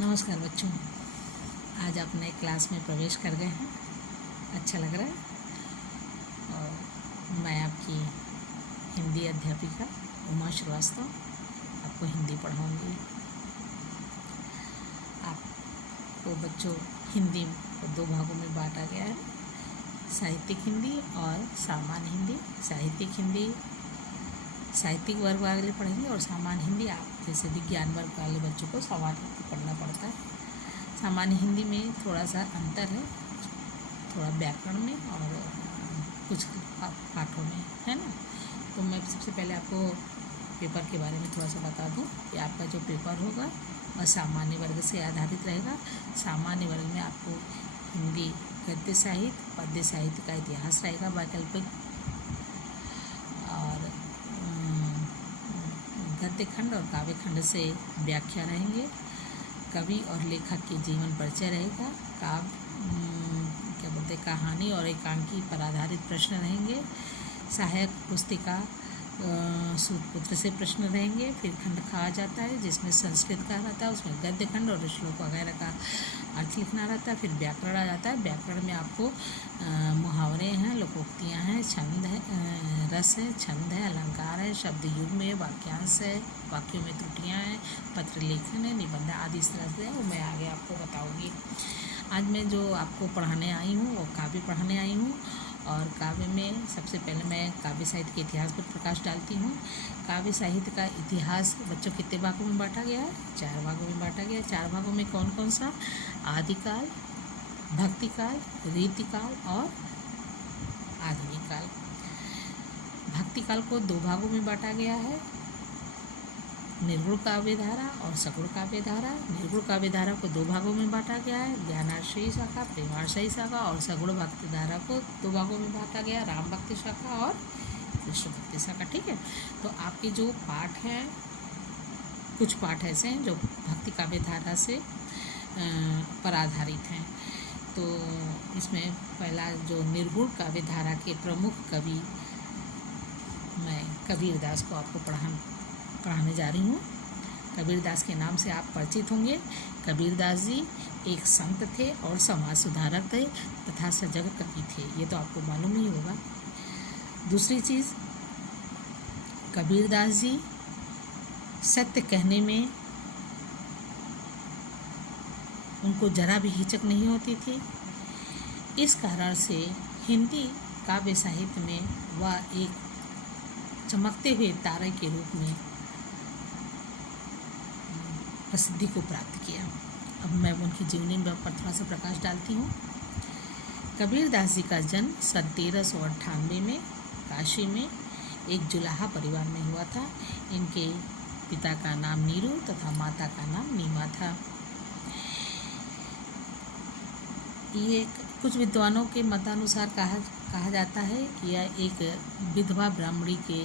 नमस्कार बच्चों, आज आप नए क्लास में प्रवेश कर गए हैं। अच्छा लग रहा है। और मैं आपकी हिंदी अध्यापिका उमा श्रीवास्तव आपको हिंदी पढ़ाऊंगी। आपको बच्चों हिंदी को दो भागों में बांटा गया है, साहित्यिक हिंदी और सामान्य हिंदी। साहित्यिक वर्ग वाले पढ़ेंगे और सामान्य हिंदी आप जैसे विज्ञान वर्ग वाले बच्चों को सामान्य हिंदी पढ़ना पड़ता है। सामान्य हिंदी में थोड़ा सा अंतर है, थोड़ा व्याकरण में और कुछ पाठों में, है ना। तो मैं सबसे पहले आपको पेपर के बारे में थोड़ा सा बता दूं कि आपका जो पेपर होगा वह सामान्य वर्ग से आधारित रहेगा। सामान्य वर्ग में आपको हिंदी गद्य साहित्य, पद्य साहित्य का इतिहास रहेगा वैकल्पिक, और गद्य खंड और काव्य खंड से व्याख्या रहेंगे। कवि और लेखक के जीवन परिचय रहेगा। कहानी और एकांकी पर आधारित प्रश्न रहेंगे। सहायक पुस्तिका सूतपुत्र से प्रश्न रहेंगे। फिर खंड कहा जाता है जिसमें संस्कृत का रहता है, उसमें गद्य खंड और श्लोक वगैरह का अर्थ लिखना रहता है। फिर व्याकरण आ जाता है। व्याकरण में आपको मुहावरे हैं, लोकोक्तियाँ हैं, छंद है, रस है, छंद है, अलंकार है, शब्द युग्म है, वाक्यांश है, वाक्यों में त्रुटियाँ हैं, पत्र लेखन है, निबंध आदि इस तरह से वो मैं आगे आपको बताऊँगी। आज मैं जो आपको पढ़ाने आई हूँ वो काव्य पढ़ाने आई हूँ। और काव्य में सबसे पहले मैं काव्य साहित्य के इतिहास पर प्रकाश डालती हूँ। काव्य साहित्य का इतिहास बच्चों कितने भागों में बांटा गया है? 4 भागों में बांटा गया है। 4 भागों में कौन कौन सा? आदिकाल, भक्तिकाल, रीतिकाल और आधुनिक काल। भक्तिकाल को 2 भागों में बांटा गया है, निर्गुण काव्य धारा और सगुण काव्य धारा। निर्गुण काव्य धारा को 2 भागों में बांटा गया है, ज्ञानाश्रयी शाखा, प्रेमाश्रयी शाखा। और सगुण भक्ति धारा को 2 भागों में बांटा गया, राम भक्ति शाखा और कृष्ण भक्ति शाखा। ठीक है, तो आपके जो पाठ हैं, कुछ पाठ ऐसे हैं जो भक्ति काव्य धारा से पर आधारित हैं। तो इसमें पहला जो निर्गुण काव्य धारा के प्रमुख कवि, मैं कबीरदास को आपको पढ़ाने जा रही हूँ। कबीरदास के नाम से आप परिचित होंगे। कबीरदास जी एक संत थे और समाज सुधारक थे तथा सजग कवि थे, ये तो आपको मालूम ही होगा। दूसरी चीज़, कबीरदास जी सत्य कहने में उनको जरा भी हिचक नहीं होती थी। इस कारण से हिंदी काव्य साहित्य में वह एक चमकते हुए तारे के रूप में प्रसिद्धि को प्राप्त किया। अब मैं उनकी जीवनी पर थोड़ा सा प्रकाश डालती हूँ। कबीरदास जी का जन्म सन 1398 में काशी में एक जुलाहा परिवार में हुआ था। इनके पिता का नाम नीरू तथा माता का नाम नीमा था। ये कुछ विद्वानों के मतानुसार कहा जाता है कि यह एक विधवा ब्राह्मणी के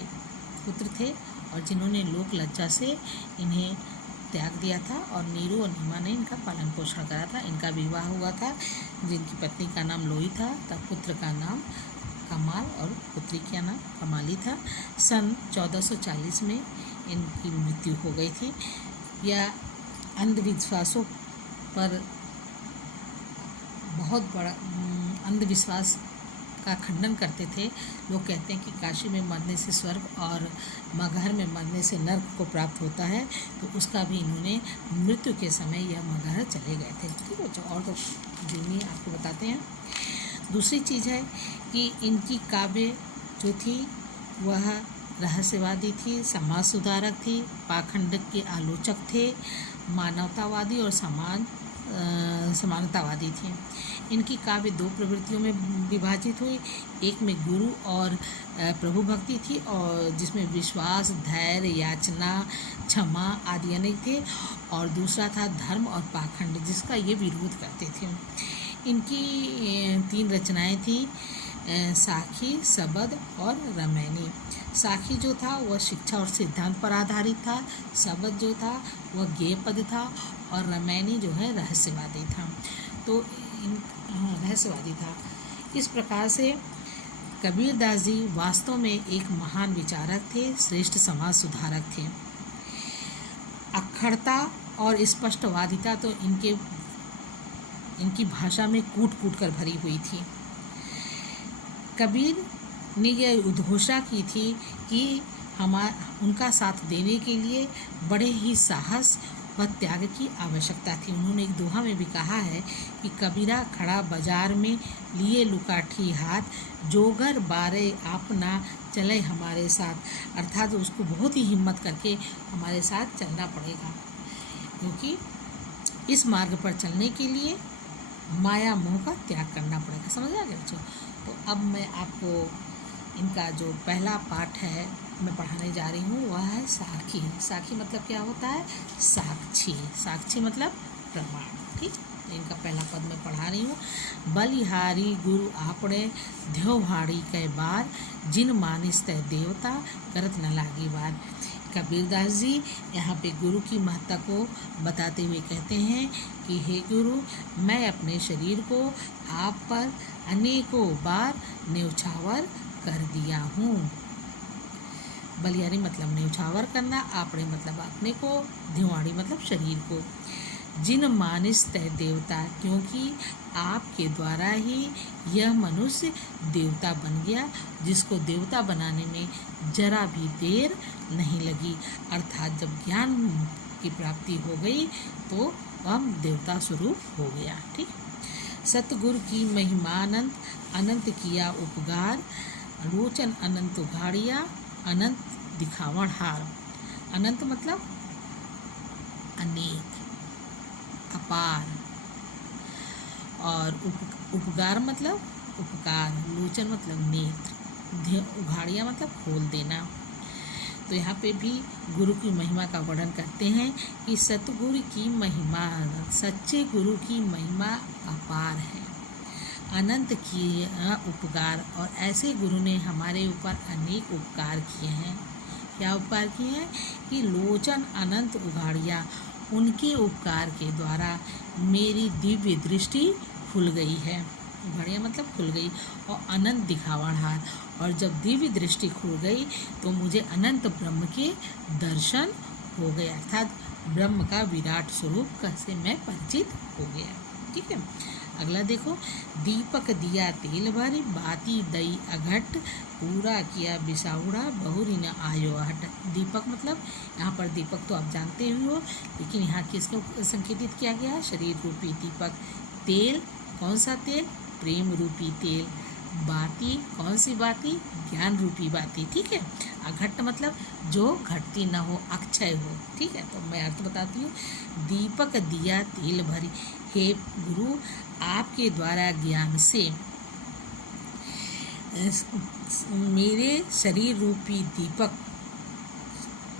पुत्र थे और जिन्होंने लोक लज्जा से इन्हें त्याग दिया था, और नीरू और नीमा ने इनका पालन पोषण करा था। इनका विवाह हुआ था, जिनकी पत्नी का नाम लोई था, तब पुत्र का नाम कमाल और पुत्री का नाम कमाली था। सन 1440 में इनकी मृत्यु हो गई थी। यह अंधविश्वासों पर बहुत बड़ा अंधविश्वास का खंडन करते थे। लोग कहते हैं कि काशी में मरने से स्वर्ग और मगहर में मरने से नर्क को प्राप्त होता है, तो उसका भी इन्होंने मृत्यु के समय यह मगहर चले गए थे। ठीक है, और तो जीवनी आपको बताते हैं। दूसरी चीज़ है कि इनकी काव्य जो थी वह रहस्यवादी थी, समाज सुधारक थी, पाखंड के आलोचक थे, मानवतावादी और समानतावादी थी। इनकी काव्य 2 प्रवृत्तियों में विभाजित हुई। एक में गुरु और प्रभु भक्ति थी, और जिसमें विश्वास, धैर्य, याचना, क्षमा आदि अनेक थे, और दूसरा था धर्म और पाखंड, जिसका ये विरोध करते थे। इनकी 3 रचनाएं थी, साखी, सबद और रमैनी। साखी जो था वह शिक्षा और सिद्धांत पर आधारित था, सबद जो था वह गेय पद था, और रमैनी जो है रहस्यवादी था। तो रहस्यवादी था। इस प्रकार से कबीरदास जी वास्तव में एक महान विचारक थे, श्रेष्ठ समाज सुधारक थे। अखंडता और स्पष्टवादिता तो इनकी भाषा में कूट कूट कर भरी हुई थी। कबीर ने यह उद्घोषणा की थी कि उनका साथ देने के लिए बड़े ही साहस व त्याग की आवश्यकता थी। उन्होंने एक दोहा में भी कहा है कि कबीरा खड़ा बाजार में लिए लुकाठी हाथ, जोगर बारे आप ना चले हमारे साथ। अर्थात उसको बहुत ही हिम्मत करके हमारे साथ चलना पड़ेगा, क्योंकि इस मार्ग पर चलने के लिए माया मोह का त्याग करना पड़ेगा। समझ आ गया बच्चों? तो अब मैं आपको इनका जो पहला पाठ है मैं पढ़ाने जा रही हूँ, वह है साखी। साखी मतलब क्या होता है? साक्षी। साक्षी मतलब प्रमाण। ठीक, इनका पहला पद मैं पढ़ा रही हूँ। बलिहारी गुरु आपणे ध्यौहाड़ी कै बार, जिन मानिस तय देवता करत न लागी बार। कबीरदास जी यहाँ पे गुरु की महत्ता को बताते हुए कहते हैं कि हे गुरु, मैं अपने शरीर को आप पर अनेकों बार न्यौछावर कर दिया हूँ। बलिहारी मतलब न्यौछावर करना, आपणे मतलब अपने को, ध्यौहाड़ी मतलब शरीर को। जिन मानिस तय देवता, क्योंकि आपके द्वारा ही यह मनुष्य देवता बन गया, जिसको देवता बनाने में जरा भी देर नहीं लगी। अर्थात जब ज्ञान की प्राप्ति हो गई तो वह देवता स्वरूप हो गया। ठीक, सतगुरु की महिमानंत, अनंत किया उपकार, लोचन अनंत उघाड़िया, अनंत दिखावण हार। अनंत मतलब अनेक, अपार, और उपकार मतलब उपकार, लोचन मतलब नेत्र, उघाड़िया मतलब खोल देना। तो यहाँ पे भी गुरु की महिमा का वर्णन करते हैं कि सतगुरु की महिमा, सच्चे गुरु की महिमा अपार है, अनंत किए उपकार, और ऐसे गुरु ने हमारे ऊपर अनेक उपकार किए हैं। क्या उपकार किए हैं? कि लोचन अनंत उघाड़िया, उनके उपकार के द्वारा मेरी दिव्य दृष्टि खुल गई है। उघाड़िया मतलब खुल गई, और अनंत दिखावण हार, और जब दिव्य दृष्टि खुल गई तो मुझे अनंत ब्रह्म के दर्शन हो गए, अर्थात ब्रह्म का विराट स्वरूप से मैं परिचित हो गया। ठीक है, अगला देखो। दीपक दिया तेल भरी, बाती दई अघट, पूरा किया बिसाउड़ा, बहुरी न आयो हट। दीपक मतलब यहाँ पर दीपक तो आप जानते ही हो, लेकिन यहाँ किसको संकेतित किया गया? शरीर रूपी दीपक। तेल, कौन सा तेल? प्रेम रूपी तेल। बाती, कौन सी बाती? ज्ञान रूपी बाती। ठीक है, अघट मतलब जो घटती न हो, अक्षय हो। ठीक है, तो मैं अर्थ बताती हूँ। दीपक दिया तेल भरी, हे गुरु, आपके द्वारा ज्ञान से मेरे शरीर रूपी दीपक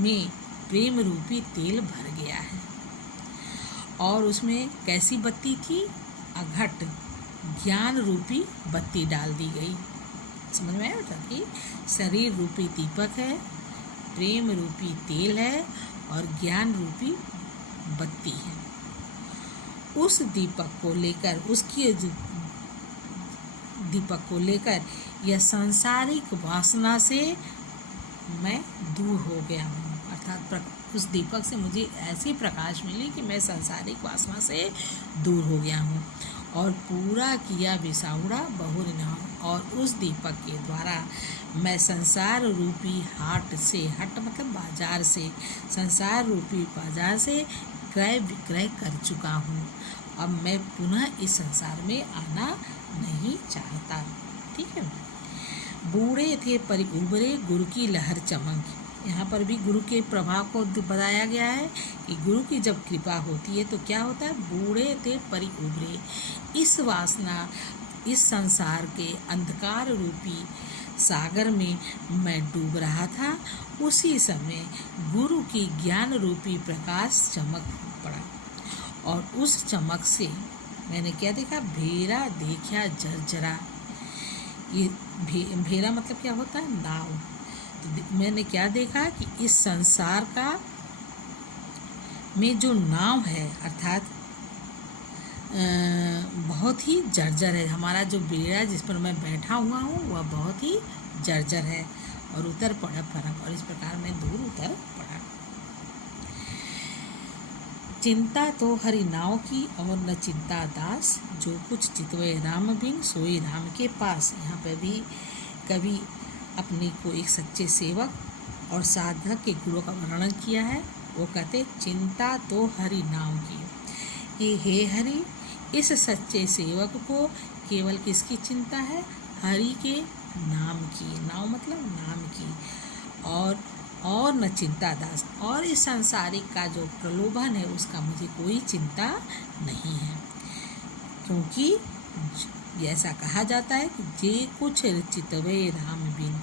में प्रेम रूपी तेल भर गया है, और उसमें कैसी बत्ती थी? अघट, ज्ञान रूपी बत्ती डाल दी गई। समझ में आया बेटा? कि शरीर रूपी दीपक है, प्रेम रूपी तेल है, और ज्ञान रूपी बत्ती है। उस दीपक को लेकर, उसकी दीपक को लेकर यह सांसारिक वासना से मैं दूर हो गया हूँ। अर्थात उस दीपक से मुझे ऐसी प्रकाश मिली कि मैं सांसारिक वासना से दूर हो गया हूँ, और पूरा किया बिसाउड़ा बहुरिना, और उस दीपक के द्वारा मैं संसार रूपी हाट से, हट मतलब बाजार से, संसार रूपी बाजार से क्रय विक्रय कर चुका हूँ। अब मैं पुनः इस संसार में आना नहीं चाहता। ठीक है, बूढ़े थे परि उबरे, गुरु की लहर चमक। यहाँ पर भी गुरु के प्रभाव को बताया गया है कि गुरु की जब कृपा होती है तो क्या होता है? बूढ़े थे परि उबरे, इस वासना, इस संसार के अंधकार रूपी सागर में मैं डूब रहा था। उसी समय गुरु की ज्ञान रूपी प्रकाश चमक पड़ा, और उस चमक से मैंने क्या देखा? भेरा देखा जरजरा। ये भेरा मतलब क्या होता है? नाव। तो मैंने क्या देखा कि इस संसार का में जो नाव है, अर्थात बहुत ही जर्जर है। हमारा जो बेड़ा जिस पर मैं बैठा हुआ हूँ वह बहुत ही जर्जर है, और उतर पड़ा फर्क, और इस प्रकार मैं दूर उतर पड़ा। चिंता तो हरि नाव की और न चिंता दास, जो कुछ चितवे राम बिन सोई राम के पास। यहाँ पे भी कवि अपने को एक सच्चे सेवक और साधक के गुणों का वर्णन किया है। वो कहते चिंता तो हरि नाम की, कि हे हरि, इस सच्चे सेवक को केवल किसकी चिंता है? हरि के नाम की। नाम मतलब नाम की। और न चिंता दास, और इस सांसारिक का जो प्रलोभन है उसका मुझे कोई चिंता नहीं है, क्योंकि ऐसा कहा जाता है कि जे कुछ चितवे राम बिन,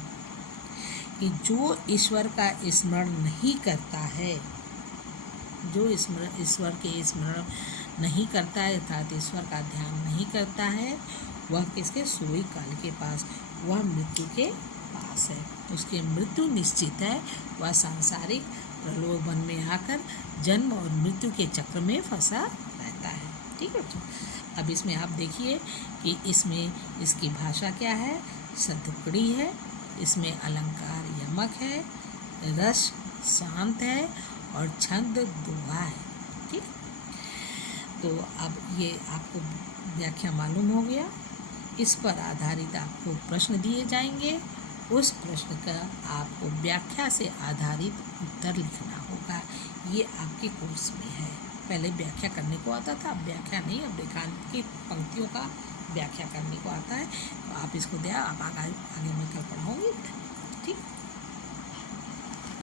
कि जो ईश्वर का स्मरण नहीं करता है, जो ईश्वर के स्मरण नहीं करता है अर्थात ईश्वर का ध्यान नहीं करता है, वह किसके? सोई काल के पास, वह मृत्यु के पास है, उसकी मृत्यु निश्चित है। वह सांसारिक प्रलोभन में आकर जन्म और मृत्यु के चक्र में फंसा रहता है। ठीक है बच्चों, अब इसमें आप देखिए कि इसमें इसकी भाषा क्या है? सतुकड़ी है, इसमें अलंकार यमक है, रस शांत है और छंद दोहा है। ठीक, तो अब ये आपको व्याख्या मालूम हो गया। इस पर आधारित आपको प्रश्न दिए जाएंगे, उस प्रश्न का आपको व्याख्या से आधारित उत्तर लिखना होगा। ये आपके कोर्स में है। पहले व्याख्या करने को आता था, अब व्याख्या नहीं, अब रेखांत की पंक्तियों का व्याख्या करने को आता है। तो आप इसको आप आगे मैं कल पढ़ाऊँगी। ठीक।